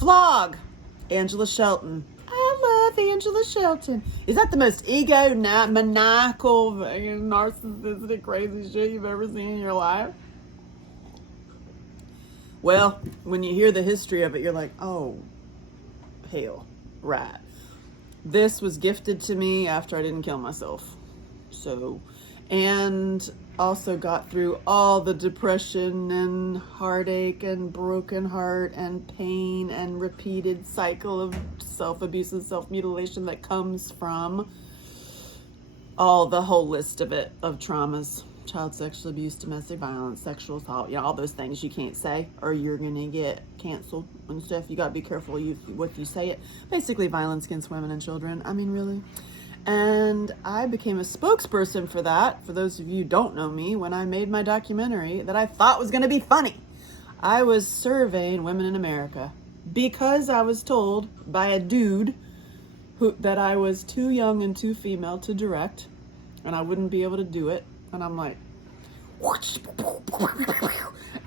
Flog. Angela Shelton. I love Angela Shelton. Is that the most maniacal, narcissistic, crazy shit you've ever seen in your life? Well, when you hear the history of it, you're like, oh, hell, right. This was gifted to me after I didn't kill myself. So, and also got through all the depression and heartache and broken heart and pain and repeated cycle of self-abuse and self-mutilation that comes from all the whole list of it, of traumas: child sexual abuse, domestic violence, sexual assault, all those things you can't say or you're gonna get canceled and stuff. You gotta be careful what you say it. Basically violence against women and children. I mean, really. And I became a spokesperson for that. For those of you who don't know me, when I made my documentary that I thought was going to be funny, I was surveying women in America because I was told by a dude that I was too young and too female to direct and I wouldn't be able to do it. And I'm like,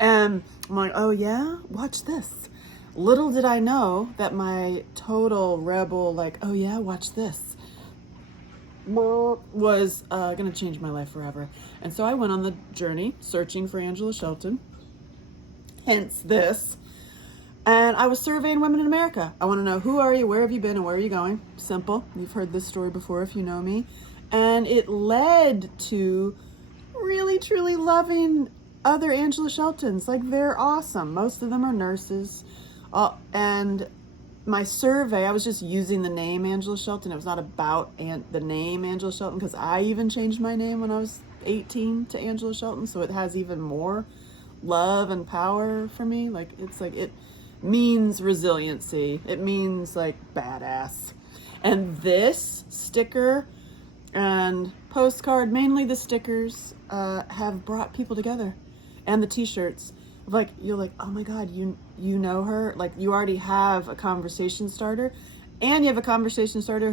and I'm like, oh yeah, watch this. Little did I know that my total rebel, like, oh yeah, watch this, was going to change my life forever. And so I went on the journey searching for Angela Shelton, hence this. And I was surveying women in America. I want to know, who are you, where have you been, and where are you going? Simple. You've heard this story before if you know me. And it led to really, truly loving other Angela Sheltons. Like, they're awesome. Most of them are nurses. And my survey, I was just using the name Angela Shelton. It was not about the name Angela Shelton, because I even changed my name when I was 18 to Angela Shelton. So it has even more love and power for me. Like, it's like, it means resiliency. It means like badass. And this sticker and postcard, mainly the stickers, have brought people together, and the t-shirts. Like, you're like, oh my God, you know her. Like, you already have a conversation starter, and you have a conversation starter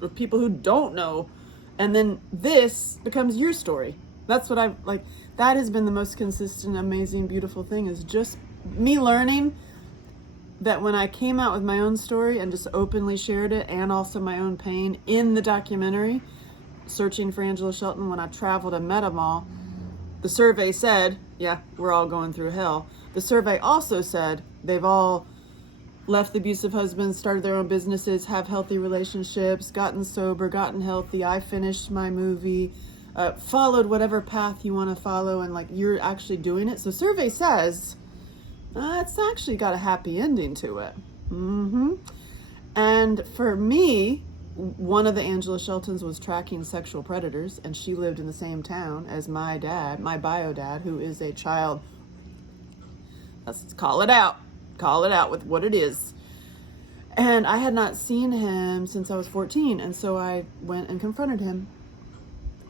with people who don't know, and then this becomes your story. That's what I've like. That has been the most consistent, amazing, beautiful thing, is just me learning that when I came out with my own story and just openly shared it, and also my own pain in the documentary, searching for Angela Shelton, when I traveled and met them all, the survey said, yeah, we're all going through hell. The survey also said they've all left the abusive husbands, started their own businesses, have healthy relationships, gotten sober, gotten healthy. I finished my movie, followed whatever path you want to follow, and like, you're actually doing it. So survey says it's actually got a happy ending to it. And for me, one of the Angela Sheltons was tracking sexual predators, and she lived in the same town as my dad, my bio dad, who is a child. Let's call it out with what it is. And I had not seen him since I was 14, and so I went and confronted him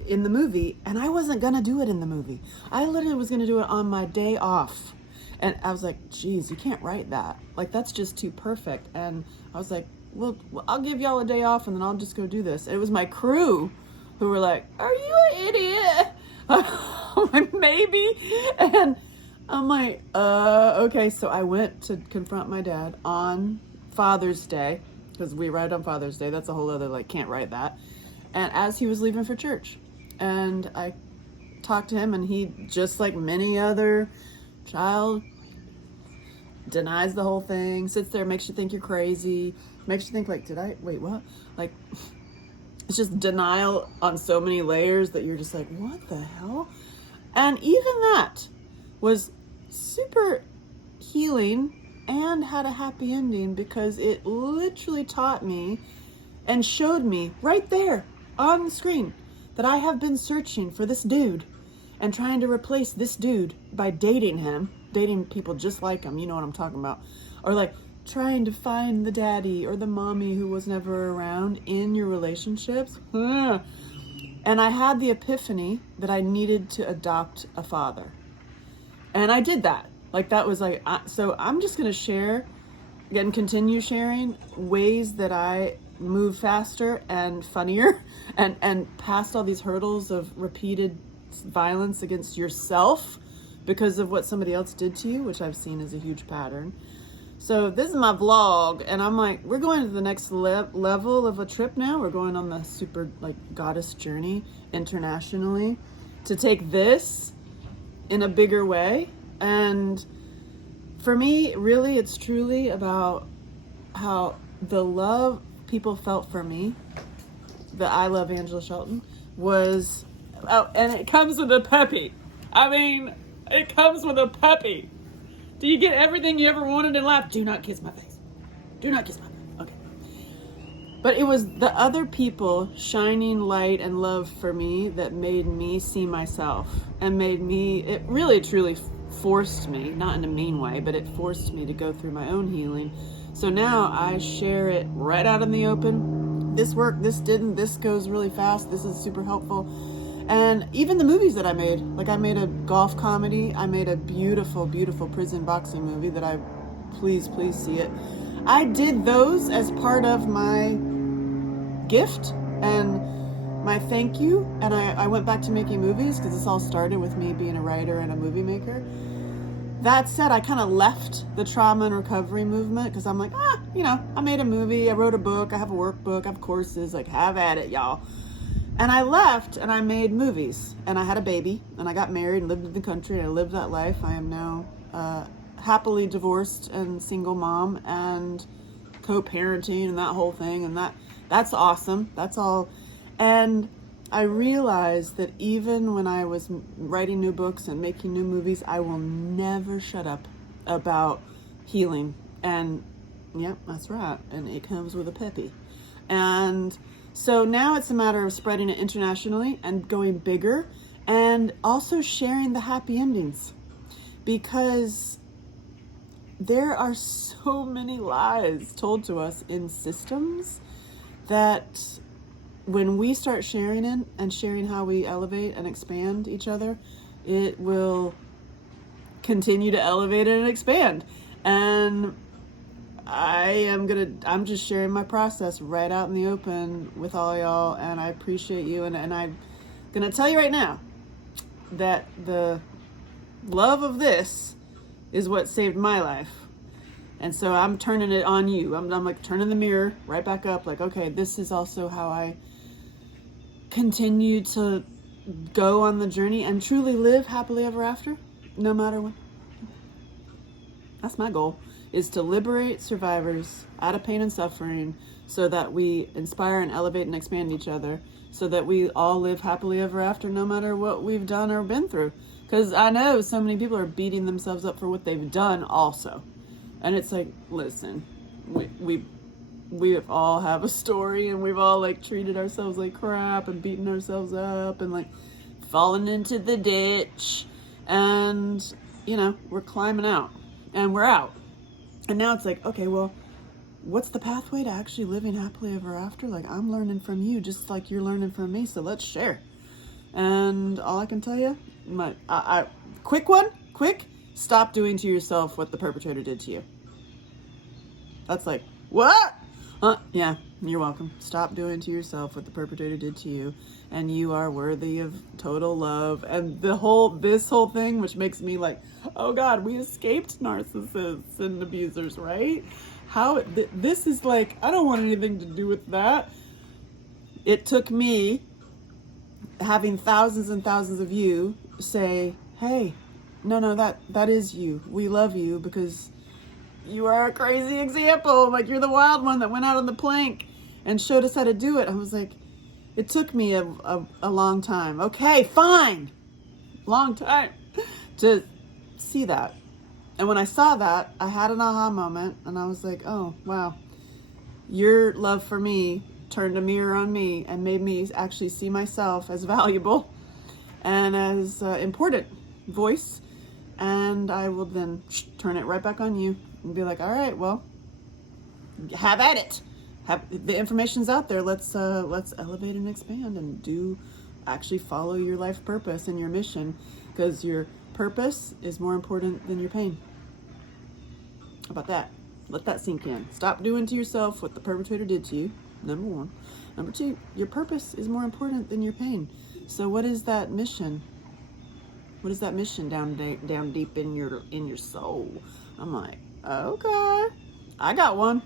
in the movie, and I wasn't gonna do it in the movie. I literally was gonna do it on my day off. And I was like, geez, you can't write that. Like, that's just too perfect. And I was like, well, I'll give y'all a day off and then I'll just go do this. And it was my crew who were like, are you an idiot? I'm like, maybe. And I'm like, okay. So I went to confront my dad on Father's Day, because we write on Father's Day. That's a whole other, like, can't write that. And as he was leaving for church, and I talked to him, and he, just like many other child, denies the whole thing, sits there, makes you think you're crazy, makes you think like, wait, what? Like, it's just denial on so many layers that you're just like, what the hell? And even that was super healing and had a happy ending, because it literally taught me and showed me right there on the screen that I have been searching for this dude and trying to replace this dude by dating him, dating people just like him, you know what I'm talking about, or like trying to find the daddy or the mommy who was never around in your relationships. And I had the epiphany that I needed to adopt a father, and I did that. Like, that was like, so I'm just going to share and continue sharing ways that I move faster and funnier and past all these hurdles of repeated violence against yourself because of what somebody else did to you, which I've seen as a huge pattern. So this is my vlog, and I'm like, we're going to the next level of a trip now. We're going on the super like goddess journey internationally to take this in a bigger way. And for me, really, it's truly about how the love people felt for me, that I love Angela Shelton, was, oh, and it comes with a peppy. I mean, it comes with a peppy. Do you get everything you ever wanted in life? Do not kiss my face. Do not kiss my face. Okay. But it was the other people shining light and love for me that made me see myself and made me, it really truly forced me, not in a mean way, but it forced me to go through my own healing. So now I share it right out in the open. This worked, this didn't, this goes really fast, this is super helpful. And even the movies that I made, like I made a golf comedy, I made a beautiful, beautiful prison boxing movie that I, please see it. I did those as part of my gift and my thank you. And I went back to making movies because this all started with me being a writer and a movie maker. That said, I kind of left the trauma and recovery movement because I'm like, I made a movie, I wrote a book, I have a workbook, I have courses, like have at it, y'all. And I left and I made movies and I had a baby and I got married and lived in the country and I lived that life. I am now happily divorced and single mom and co-parenting and that whole thing. And that's awesome. That's all. And I realized that even when I was writing new books and making new movies, I will never shut up about healing. And yep, that's right. And it comes with a peppy. And so now it's a matter of spreading it internationally and going bigger and also sharing the happy endings, because there are so many lies told to us in systems that when we start sharing it and sharing how we elevate and expand each other, it will continue to elevate and expand. And I'm just sharing my process right out in the open with all y'all, and I appreciate you. And I'm gonna tell you right now that the love of this is what saved my life. And so I'm turning it on you. I'm like turning the mirror right back up, like, okay, this is also how I continue to go on the journey and truly live happily ever after, no matter what. That's my goal, is to liberate survivors out of pain and suffering so that we inspire and elevate and expand each other, so that we all live happily ever after, no matter what we've done or been through. Because I know so many people are beating themselves up for what they've done also. And it's like, listen, we all have a story, and we've all like treated ourselves like crap and beaten ourselves up and like fallen into the ditch. And, we're climbing out and we're out. And now it's like, okay, well, what's the pathway to actually living happily ever after? Like, I'm learning from you just like you're learning from me, so let's share. And all I can tell you, quick, stop doing to yourself what the perpetrator did to you. That's like, what? Yeah, you're welcome. Stop doing to yourself what the perpetrator did to you, and you are worthy of total love. And this whole thing, which makes me like, oh God, we escaped narcissists and abusers, right? This is like, I don't want anything to do with that. It took me having thousands and thousands of you say, hey, no, that is you. We love you because you are a crazy example. Like, you're the wild one that went out on the plank and showed us how to do it. I was like, it took me a long time. Okay, fine. Long time to see that. And when I saw that, I had an aha moment, and I was like, oh, wow. Your love for me turned a mirror on me and made me actually see myself as valuable and as important voice. And I will then turn it right back on you and be like, all right, well, have at it. The information's out there. Let's elevate and expand and actually follow your life purpose and your mission, because your purpose is more important than your pain. How about that? Let that sink in. Stop doing to yourself what the perpetrator did to you, number one. Number two, your purpose is more important than your pain. So what is that mission? What is that mission down deep in your soul? I'm like, Okay. I got one.